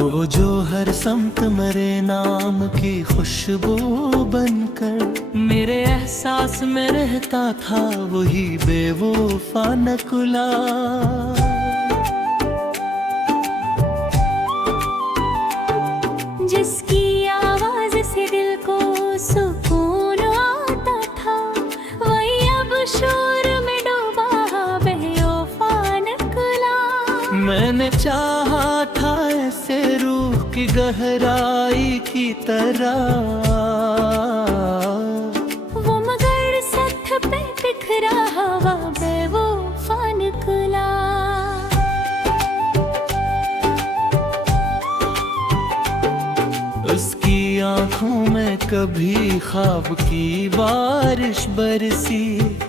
वो जो हर समत मेरे नाम की खुशबू बनकर मेरे एहसास में रहता था, वही बेवफा नकुला। जिसकी आवाज से दिल को सुकून आता था, वही अब शोर में डूबा बेवफा नकुला। मैंने चाहा था ऐसे रूह की गहराई की तरह, वो मगर सत्य पे बिखरा हवा बेवफा निकला। उसकी आंखों में कभी ख्वाब की बारिश बरसी,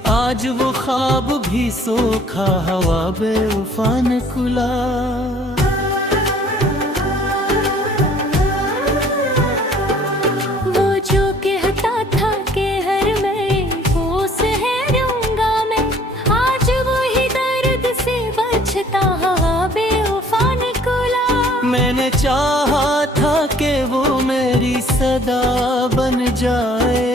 आज वो ख्वाब भी सूखा हवा बेवफा निकला। वो जो कहता था कि हर मैं वो सहरूंगा मैं, आज वही दर्द से बचता हवा बेवफा निकला। मैंने चाहा था कि वो मेरी सदा बन जाए,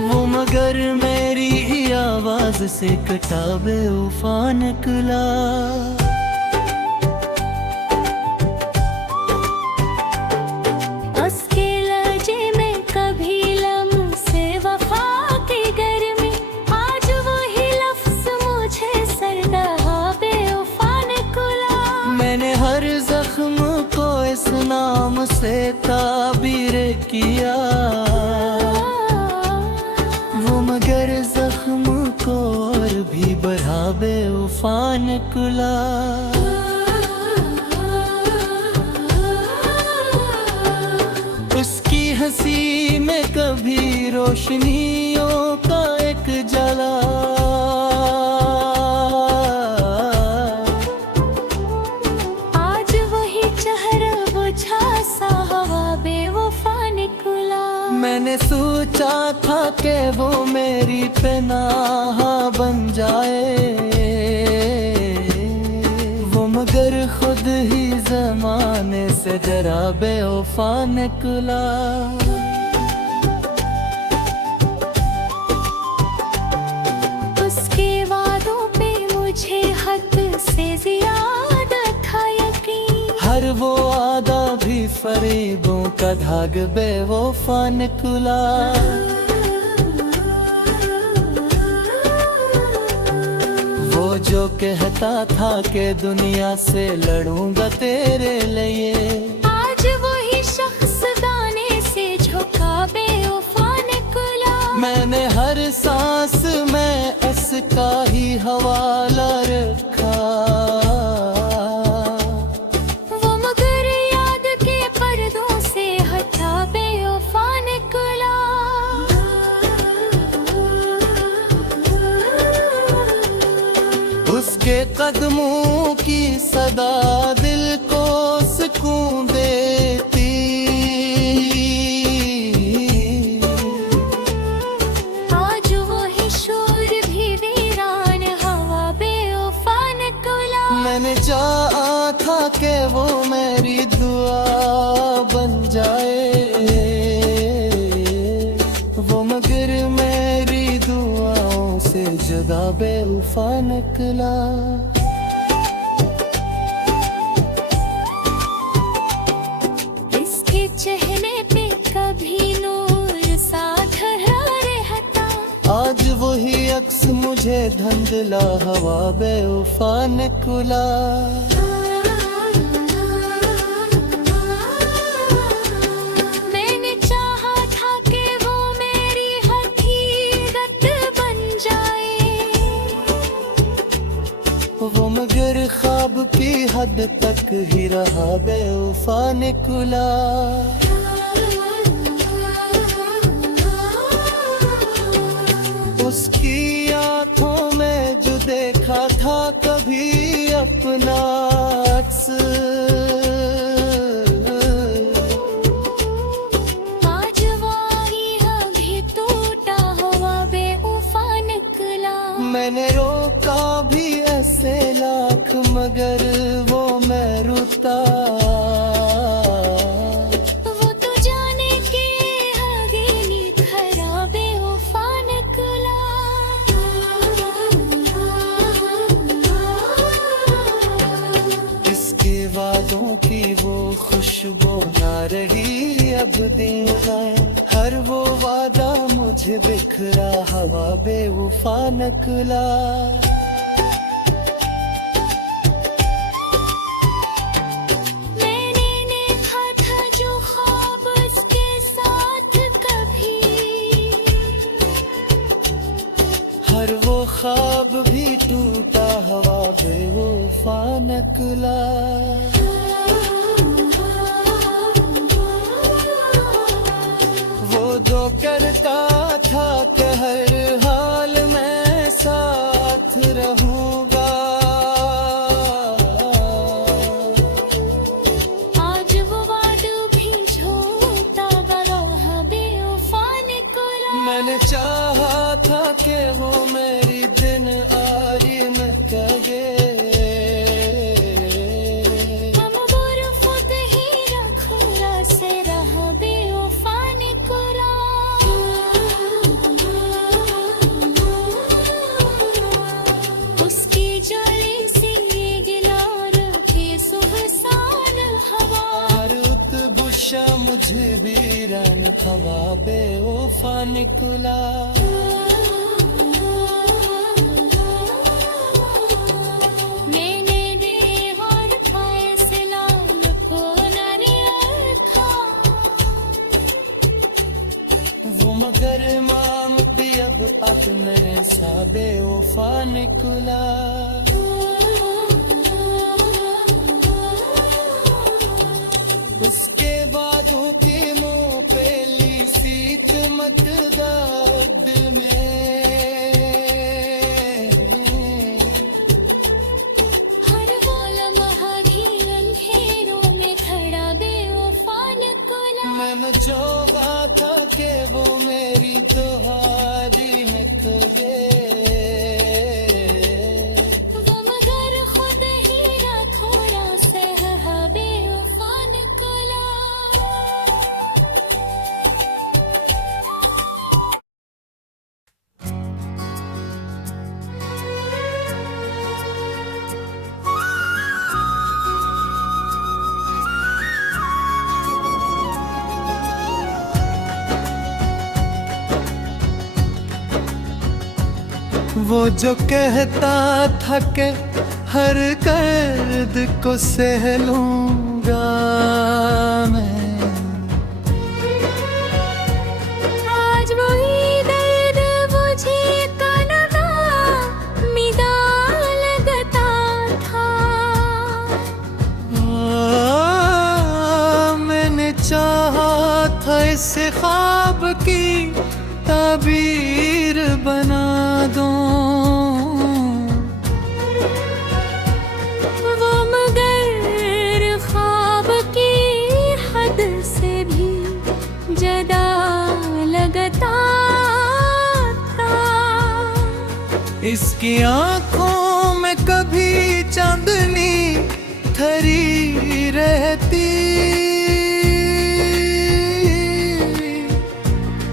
वो मगर मेरी ही आवाज से कटा बेवफा निकला। उसके लहजे में कभी लम्से वफा की गर्मी, आज वही लफ्ज मुझे सरदा बेवफा निकला। मैंने हर जख्म को इस नाम से ताबीर किया, वो मगर जख्म को और भी बढ़ा बेवफा निकला। उसकी हंसी में कभी रोशनियों का एक जला, आज वही चेहरा बुझा सा हवा बेवफा निकला। मैंने सोचा था कि वो मेरी पनाह बन जाए, वो मगर खुद ही जमाने से जरा बेवफा निकला। उसके वादों पे मुझे हद से ज्यादा था यकीन, हर वो आदा भी फरेबों का धाग बेवफा निकला। वो जो कहता था कि दुनिया से लड़ूंगा तेरे लिए, आज वही शख्स दाने से झुका बेवफा निकला। मैंने हर सांस में इसका ही हवाला रखा, वो मगर याद के पर्दों से हटा बेवफा निकला। उसके कदमों की सदा दिल को सुकून देती, आज वही शोर भी वीरान हवा बेवफा निकला। मैंने चाहा था कि वो मेरी दुआ बन जाए, वो मगर मेरी दुआओं से जुदा बेवफा निकला। इसके चेहरे पे कभी नूर सा धरा रहता, आज वही अक्स मुझे धुंधला हवा बेवफा निकला। मैंने चाहा था कि वो मेरी हकीकत बन जाए, वो मगर ख्वाब की हद तक ही रहा बेवफा निकला। उसकी आंखों में जो देखा था कभी अपना अक्स, आज वही अभी टूटा हुआ बेवफा निकला। मैंने रोका भी ऐसे लाख मगर वो मैं रोता। वो तो जाने के आगे नी खराबे वफा निकला। इसके वादों की वो खुशबू ना रही अब दिन में। हर वो वादा मुझे बिखरा हवा बेवफा निकला। मैंने देखा था जो ख्वाब उसके साथ कभी, हर वो ख्वाब भी टूटा हवा बेवफा निकला। वो जो करता था कि हर हाल में साथ रहूंगा, आज वो वादा भी झूठा गवाह बेवफा निकला। मैंने चाहा था कि वो मेरी दिन आरी में कहे। हम बुरफत ही रखूरा से रहा बेवफा निकला। उसकी जाली से ये गिला रखे सुहसान हवा। हर उतबुशा मुझे वीरान हवा बेवफा निकला। मैंने देह और फैसला को न था। वो मगर माम भी अब अपने सा बेवफा निकला। उसके बादों के मुंह पे ली सीत मत दिल में। हर वो लम्हा भी अंधेरों में खड़ा बेवफा निकला। मैंने चाहा था कि वो मेरी दुहारी में कहे। वो मगर खुद ही ना थोड़ा सहा बेवफा निकला। वो जो कहता था कि हर दर्द को सह लूंगा मैं, आज वही दर्द मुझे कनवा मिदा लगता था। मैंने चाहा था इस ख्वाब की ताबीर बना दूं। वो मगर ख्वाब की हद से भी जदा लगता था। इसकी आंखों में कभी चांदनी ठहरी रहती।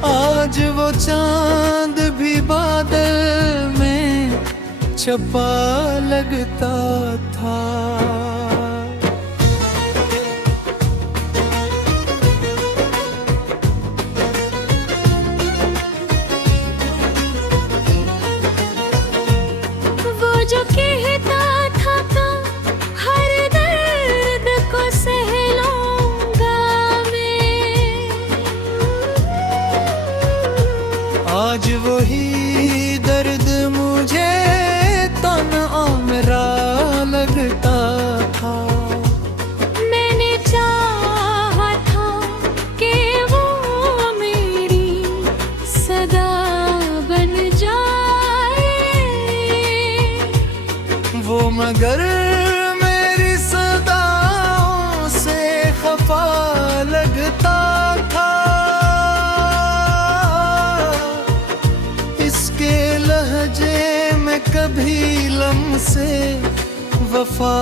आज वो चांद भी बादल में छपा लगता था। वो जो कहता था का हर दर्द को सह लूंगा मैं, आज वही दर्द मुझे तन्हा मेरा लगता था। मैंने चाहा था कि वो मेरी सदा बन जाए। वो मगर मेरी सदाओं से खफा लगता था। इसके लहजे में कभी लम्से वफा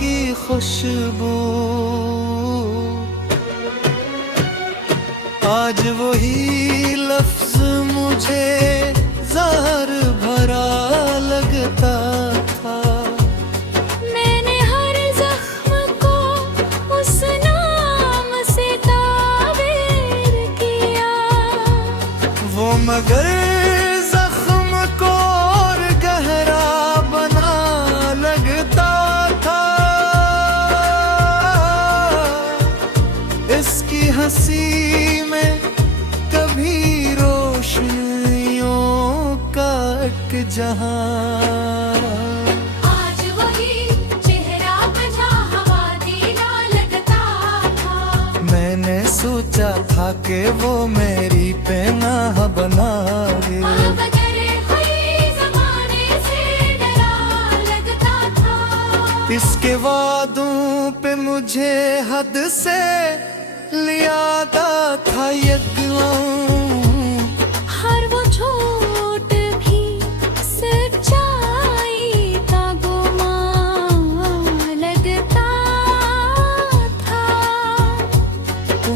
की खुशबू। आज वही लफ्ज मुझे जहर भरा लगता था। मैंने हर जख्म को उस नाम से ताबीर किया। वो मगर जख्म को और गहरा बना लगता था। इसकी हंसी में कभी रोशनियों का एक जहां। आज वही चेहरा बजा हवा देना लगता था। मैंने सोचा था कि वो मेरी पनाह बनाए। मगर कोई ज़माने से डरा लगता था। इसके वादों पे मुझे हद से लियादा था यकीन। हर वो झूठ भी सच्चाई का गुमान लगता था।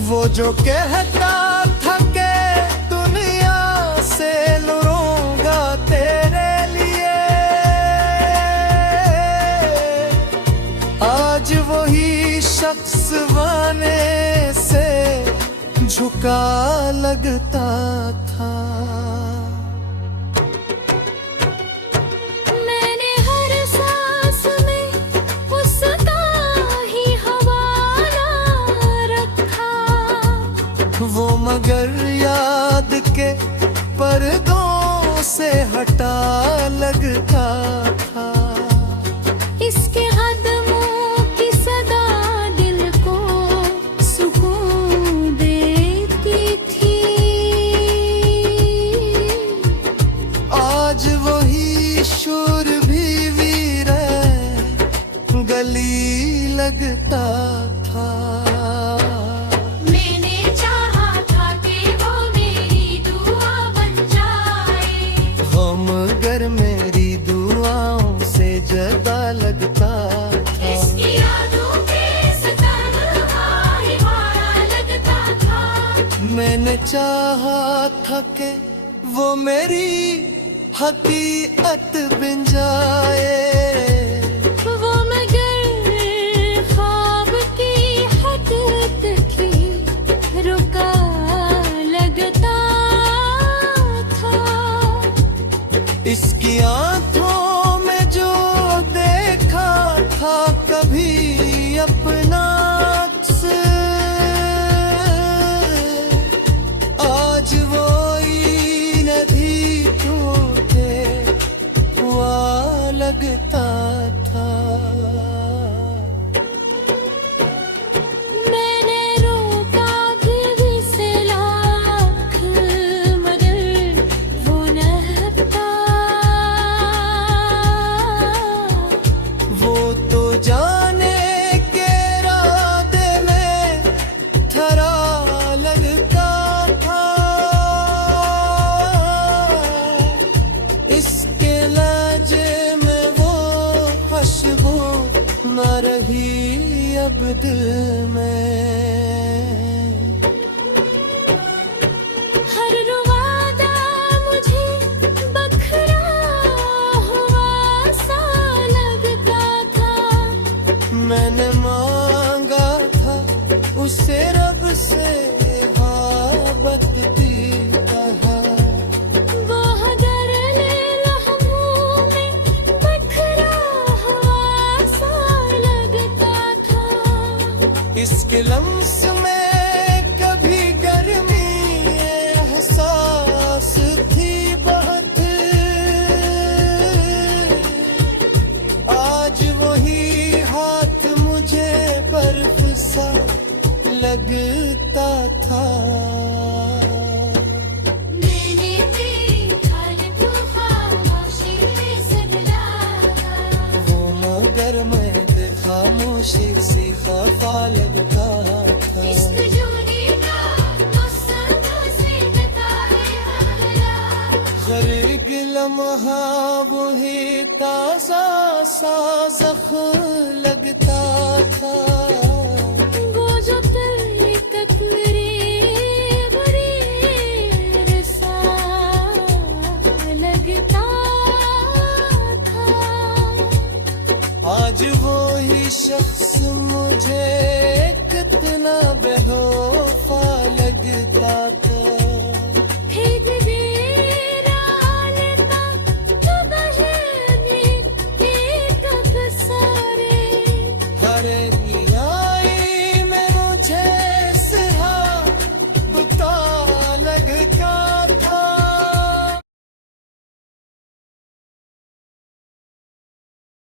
वो जो कहता था कि दुनिया से लड़ूंगा तेरे लिए, आज वही शख्स वाने से झुका लगता था। मैंने हर सांस में उसका ही हवाला रखा। वो मगर याद के पर्दों से हटा लगता था। इसके कदमों की सदा दिल को सुकून देती थी। आज वही शोर भी वीरान गली लगता था। मैंने चाहा था कि वो मेरी दुआ बन जाए। हम अगर मेरी दुआओं से ज्यादा लगता था। इसकी यादों पे सतर्हा हिमारा लगता था। मैंने चाहा था कि वो मेरी हकीकत बन जाए। वो मगर ख्वाब की हद तक ही रुका लगता था। इसकी आंखों में जो देखा था कभी अपना अक्स, आज वो नदी टूटे हुआ लगता था। मैंने रोका दिल से लाख मगर वो न हटता। वो तो जाने के रास्ते में थरा लगता था। इसके लहजे में वो खुशबू न रही अब दिल में। हर रुवादा मुझे बखरा हुआ सा लगता था। मैंने मांगा था उसे रब से मोहब्बत की कहा। वो दर्द लम्हों में बखरा हुआ सा लगता था। इसके लम्स में कभी गर्मी एहसास थी बहुत। आज वही हाथ मुझे बर्फ सा लगता था। मैंने तेरी हर खामोशी में सजलाया। वो मगर मैं खामोशी से खफा लगता था। इश्क जोड़ी का गुस्सा से बताए अगला। खरीद लम्हा वही ताजा सा ज़ख्म लगता था। वो जो तकरीब सा लगता था। आज वो ही शख्स मुझे कितना बेवफा लगता था।